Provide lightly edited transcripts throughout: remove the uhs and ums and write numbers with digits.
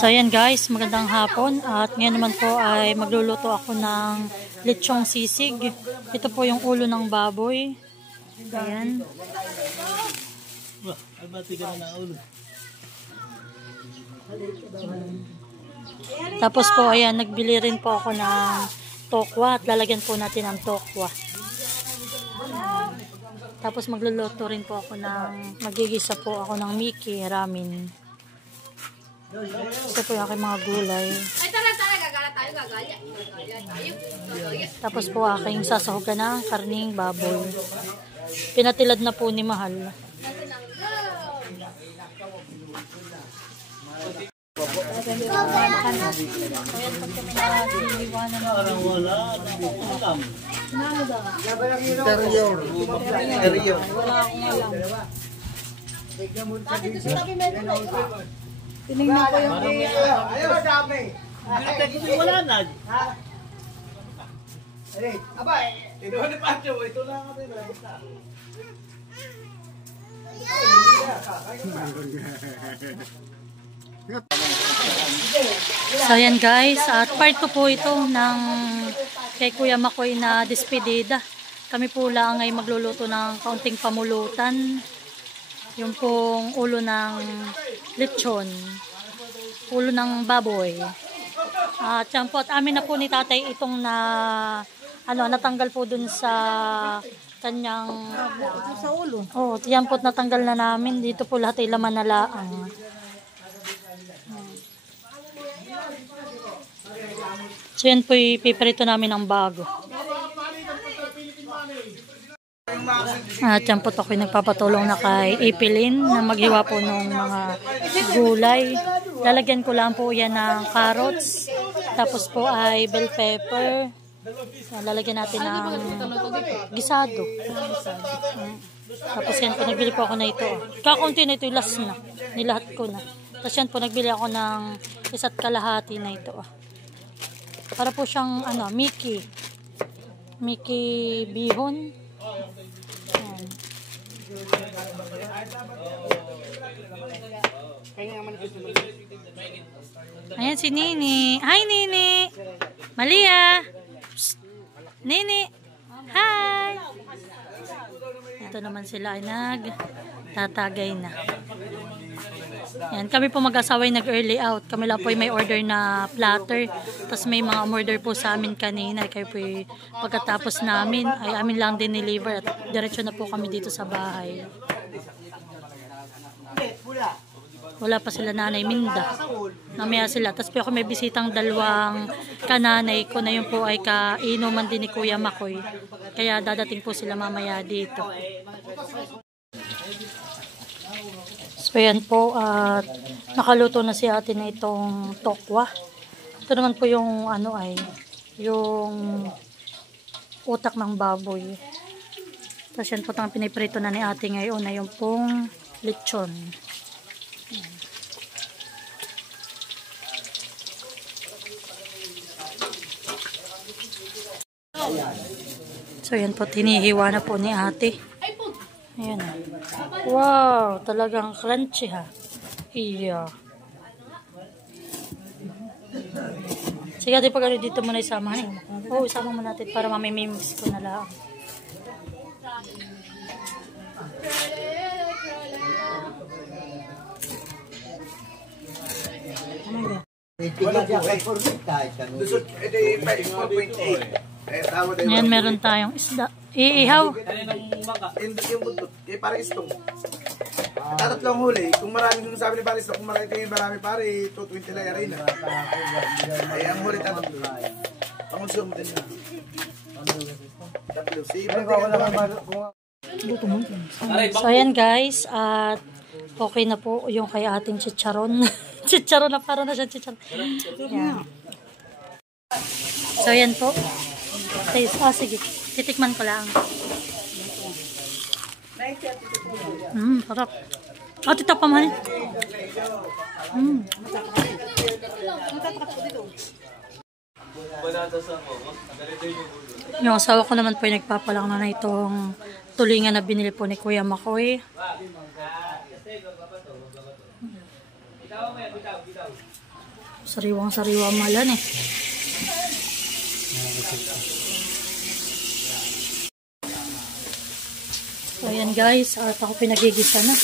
So ayan guys, magandang hapon at ngayon naman po ay magluluto ako ng lechong sisig. Ito po yung ulo ng baboy. Ayan. Tapos po ayan, nagbili rin po ako ng tokwa at lalagyan po natin ng tokwa. Tapos magluluto rin po ako magigisa po ako ng Mickey ramen. Ito po yung aking mga gulay. Tapos po aking sasahugan ng karning baboy. Pinatilad na po ni Mahal. Ayan po kami nakasiliwanan ng interior. Wala akong alam. Tinignan ko yung ayaw dami. Wala na. Aba, ito ni Pacho, ito lang natin. So ayan guys, at part 2 po ito ng kay Kuya Makoy na despedida. Kami po lang ay magluluto ng kaunting pamulutan. Yung pong ulo ng lechon, ulo ng baboy. At yan po, at amin na po ni tatay itong natanggal po dun sa kanyang Sa ulo. oh, yan po natanggal na namin. Dito po lahat ay laman na laang. So yan po ipiprito namin ang bago. At yan po ako'y nagpapatulong na kay Ipilin na maghiwa po ng mga gulay. Lalagyan ko lang po yan ng carrots. Tapos po ay bell pepper. Lalagyan natin ng gisado. Tapos yan po, nagbili po ako na ito. Kakaunti na ito, last na. Nilahat ko na. Tapos yan po, nagbili ako ng 1.5 na ito. Para po siyang Mickey bihon. Ayan si Nini. Hi Nini. Malia. Psst. Nini. Hi. Ito naman sila ay nagtatagay na. Yan, kami po mag-asawa ay nag-early out. Kami lang po ay may order na platter. Tapos may mga order po sa amin kanina. Kaya po pagkatapos namin ay amin lang din deliver at diretso na po kami dito sa bahay. Wala pa sila Nanay Minda. Mamaya sila. Tapos po ako may bisitang 2 kananay ko na yun po ay kainuman din ni Kuya Makoy. Kaya dadating po sila mamaya dito. So yan po at nakaluto na si ate na itong tokwa. Ito naman po yung yung utak ng baboy. Tapos yan po itong piniprito na ni ate ngayon na yung pong lechon. So yan po, tinihiwa na po ni ate. Ayan. Wow, talagang crunchy ha. Iya. Sige, ate, pag dito muna isama. Oo, isama mo natin para mamimimix ko na lang. Ayan, meron tayong isda. Iihaw. Yung buntot, parang istong. Tatatlong huli. Kung maraming sabi ni Paris, kung marami pare, 220 lang rin. Ay, ang huli tatatlo. Pangonsumo din yun. Tatlo. So ayan guys, at okay na po yung kay ating chicharon. Chicharon na, parang na siya chicharon. Ayan. So ayan po. Sige, titikman ko lang. Sarap. Tita pa man. Yung asawa ko naman po yung nagpapalang na itong tulingan na binili po ni Kuya Makoy. Sariwang-sariwa malan eh. So ayan guys, at ako pinagigisa na.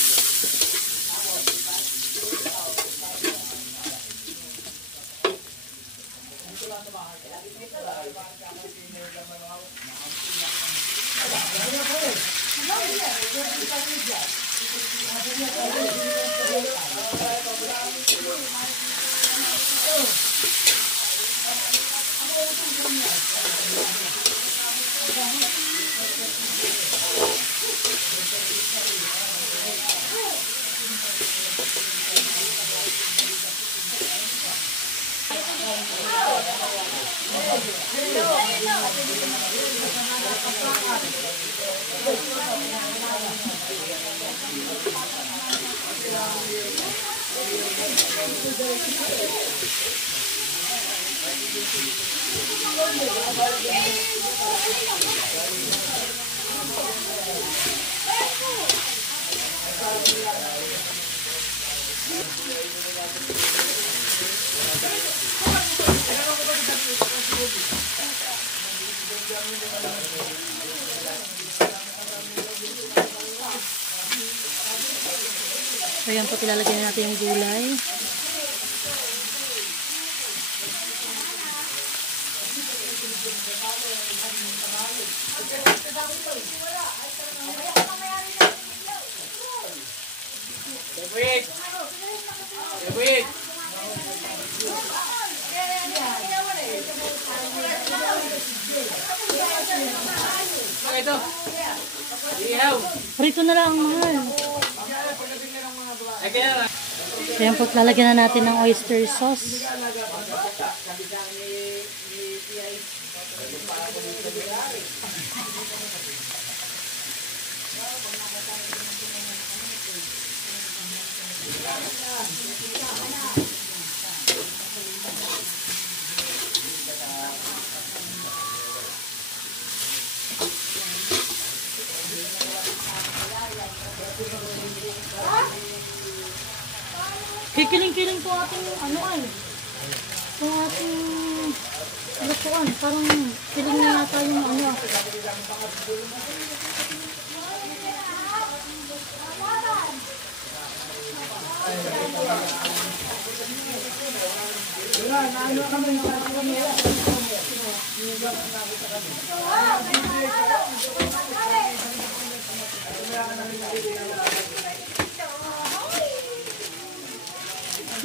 So yan po, tilalagyan natin yung gulay. Prito na lang, mahal. Ayan po, lalagyan na natin ng oyster sauce. Kikiling-kiling po ating ano ay. Yung ating lutuan. Parang kiling na yata yung ano.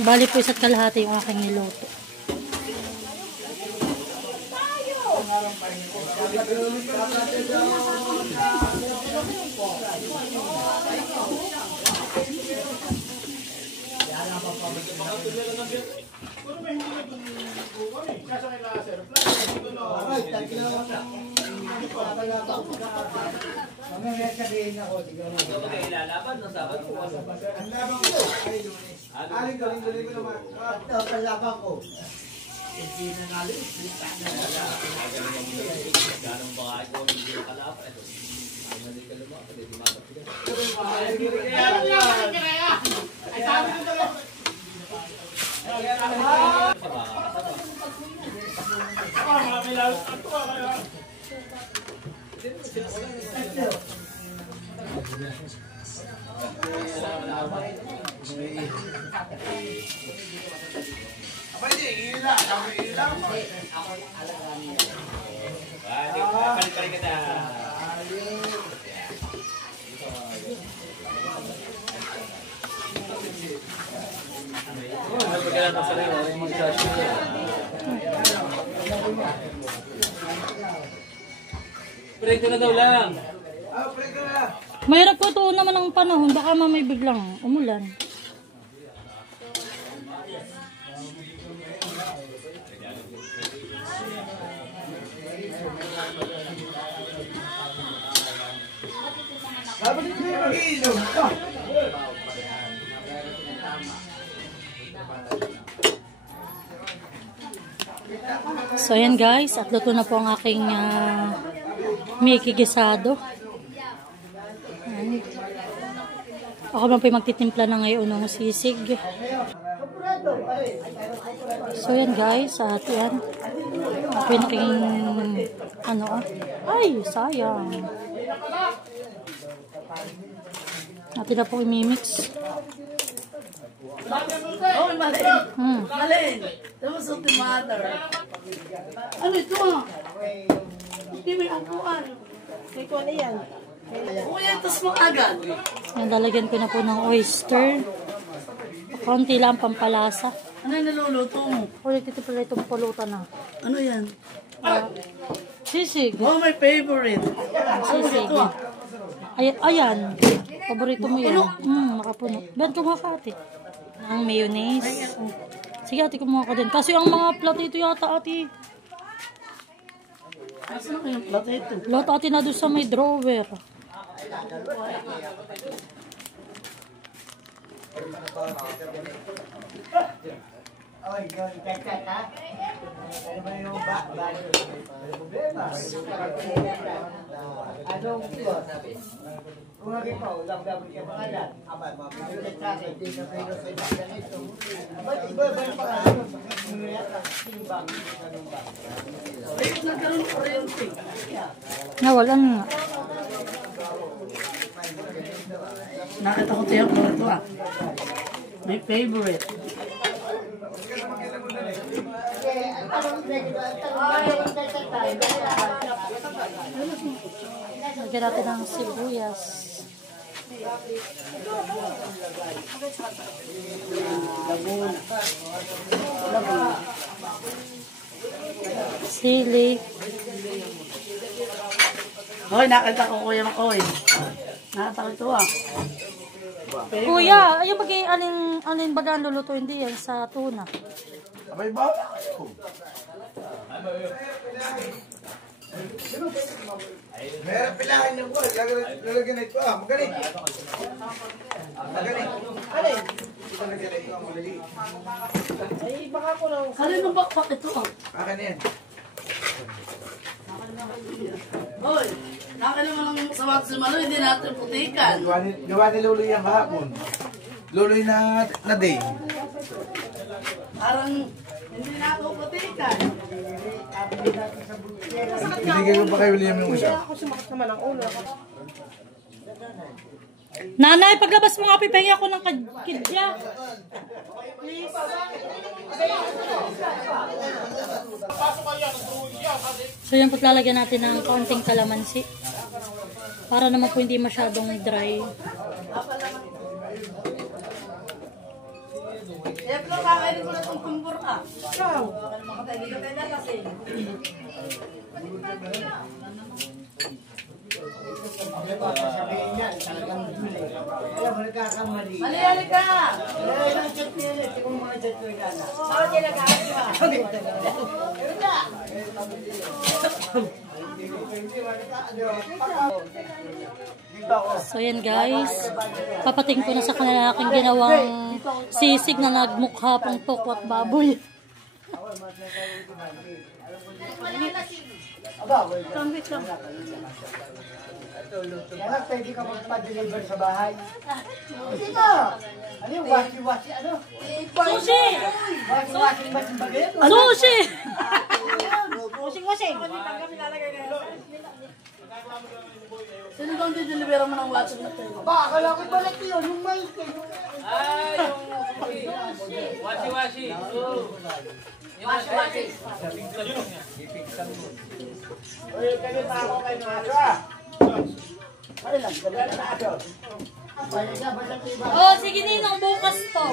Bali po isa't kalahati yung aking niluto. Break na daw lang. Mahirap po ito naman ang panahon. Baka mamay biglang umulan. So ayan guys, at luto na po ang aking Mickey gisado. Ayan. Ako man po magtitimpla na ngayon ng sisig. So yan guys, at yan. Pinaking ano ay sayang. Natin na po imimix. Oh, malin. Malin. Tapos sa mother. Ano ito ah? Hindi may akuan. May kuha na yan. Kuya, tapos mo agad. Yan, lalagyan ko na po ng oyster. Konti lang pampalasa. Ano yung naluluto mo? Ulit ito pala itong pulutan na. Ano yan? Sisig. Oh, my favorite. Sisig. Ito ah. Ayan. Paborito mo yan. Nakapuno. Ben, kumuha ka ate. Ang mayonnaise. Sige ate, kumuha ka din. Kasi ang mga plato ito yata ate. Asan yung plato ito? Lahat ate na doon sa may drawer. Nawalan nga. Nakita ko tiyak mo ito ah. My favorite. Lagyan natin ng sibuyas. Sili. Hoy, nakita ko kuya Makoy. Nakita ko ito ah. Kuya, ayun alin baga ang luluto hindi yan sa tuna. Abay, bahala kayo. Meron pilahan yung gold. Lalagyan na ito ah. Magaling. Magaling. Alin? Lalagyan na ito ang magaling. Kanino bakpak ito ah? Akin yan. Hoy, nakin naman ang sabat si Malo, hindi natin putikan. Gawa ni Luloy yan kahapon. Luloy na day. Parang hindi na ako putikan. Binigay ko pa kay William yung isa. Nanay, paglabas mo nga pipahingi ako ng kidya. So yan po lalagyan natin ng kaunting kalamansi. Para naman po hindi masyadong dry. Siyempre, kakainin ko na itong kumbur ah. Ikaw? Makatayin ka tayo na kasi. Mali ka! So yan guys, papating ko na sa kanila aking ginawang sisig na nagmukha pang tokwat baboy. Kaya pwede ka magpa-deliver sa bahay. Sino? Ano yung washi-washi? Ano? Sushi! Washi-washi ba yung bagay? Sushi! Washing! Sino bang dideliveran mo ng WhatsApp na tayo? Ba, akala ko balat yun. Yung may Washi-washi. Oh, sige ninong, bukas to.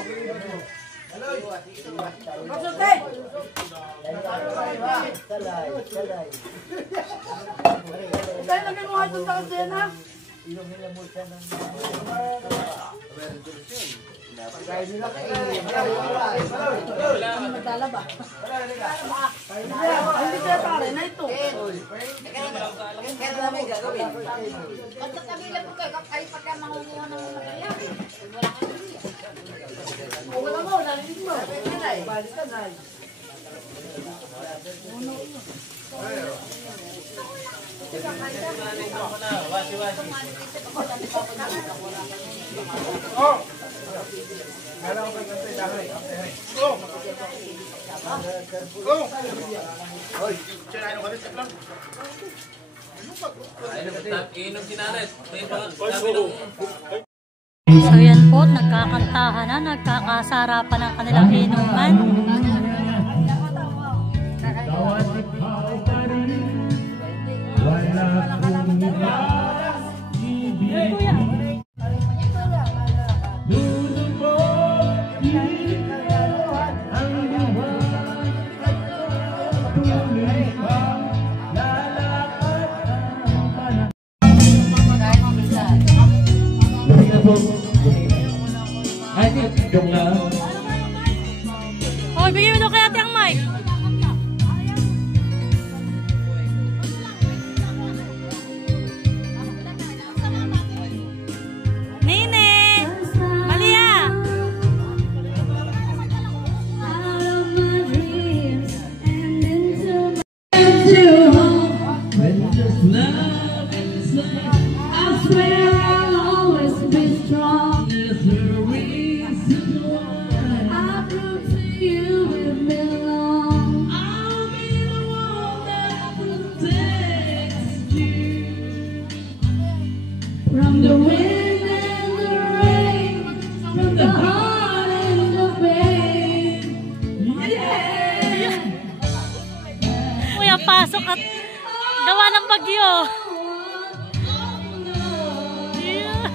Tayo lagyan mo nga ito sa kasena. Naglalaba. Hindi kaya pare na ito. Basta kabila po kayo, kayo pagka mangunguha ng material. Wala kang hindi. Wala mo, nalilig mo. Balik ka na. Oh! Kala ko ba ganito? Inom si Nanet. So yan po, nagkakantahan na, nagkakasarapan ng kanilang inuman. Hoy, bigyan mo daw kay ate ang mic. Nene! Malia! From the wind and the rain, from the heart and the pain. Yeah. Kuya, pasok at gawa ng bagyo. Yeah.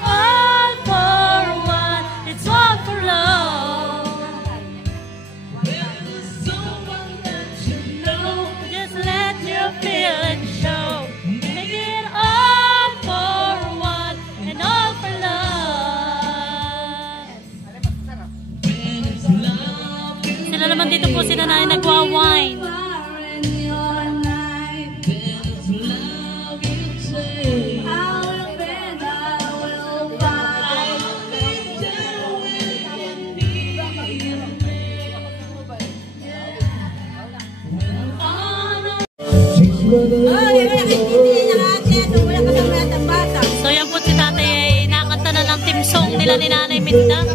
All for one, it's all for love. Just let you feel it show. Make it all for one and all for love. Sila naman dito po sila na nagwa-wine. So yan po si tatay ay nakanta na ng team song nila ni Nanay Minda.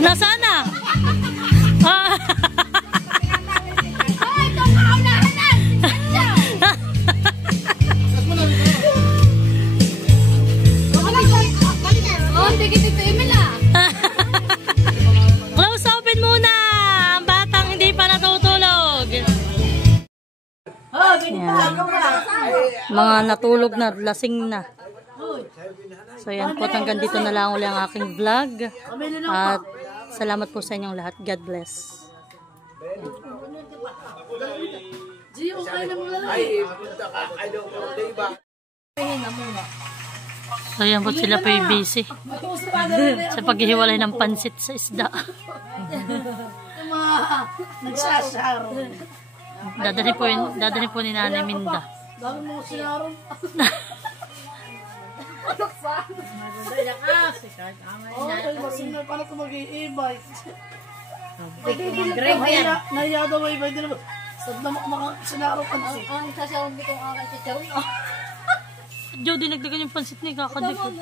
Nasaan na? Ah. Close open muna ang batang hindi pa natutulog. Yan. Mga natulog na, lasing na. So yan po, hanggang dito na lang ulit ang aking vlog. At salamat po sa inyong lahat. God bless. So yan po, sila po yung busy sa paghihiwalay ng pansit sa isda. Nagsasaro. Dadali po ni Nanay Minda. Dami mo sinaro. Paano ito mag-i-e-bike? Nahiya daw ay din naman. Sad na sinaro pansit. Ang sasawag ko ang aking chicharon. Joe, dinagdagan yung pansit ni kakadikot.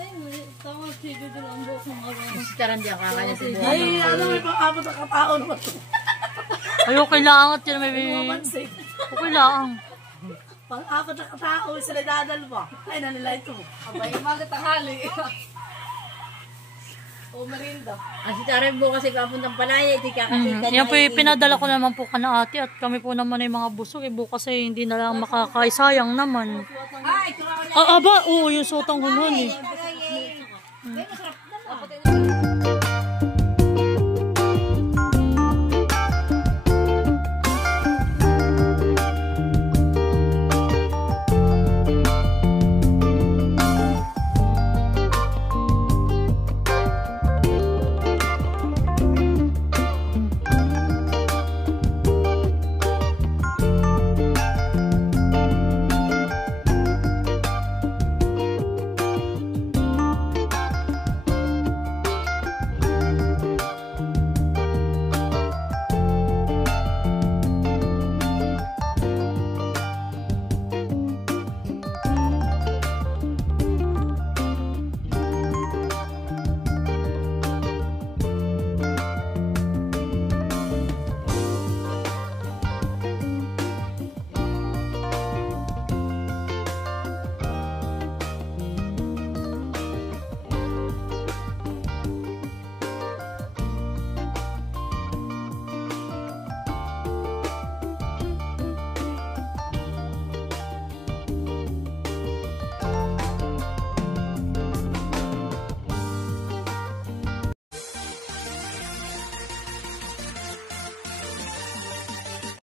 Tama, sige din ang buhok ng aking. Sitaran di ang kakanya si buwan. Ay, ano may pang-apat na katao naman ito. Ay, okay lang at yun may Pansit. okay lang. Pang-apat na katao, sila dadalwa. Ay, nanila ito. Abay, umaga tanghali. O merinda. Ang sitaran mo kasi papuntang palaya, hindi kakakita. Yan po, pinadala ko naman po kana ate at kami po naman ay mga busog. Bukas ay hindi na lang makakaisayang naman. Ay, ito Aba, oo, yung sotang hulun eh.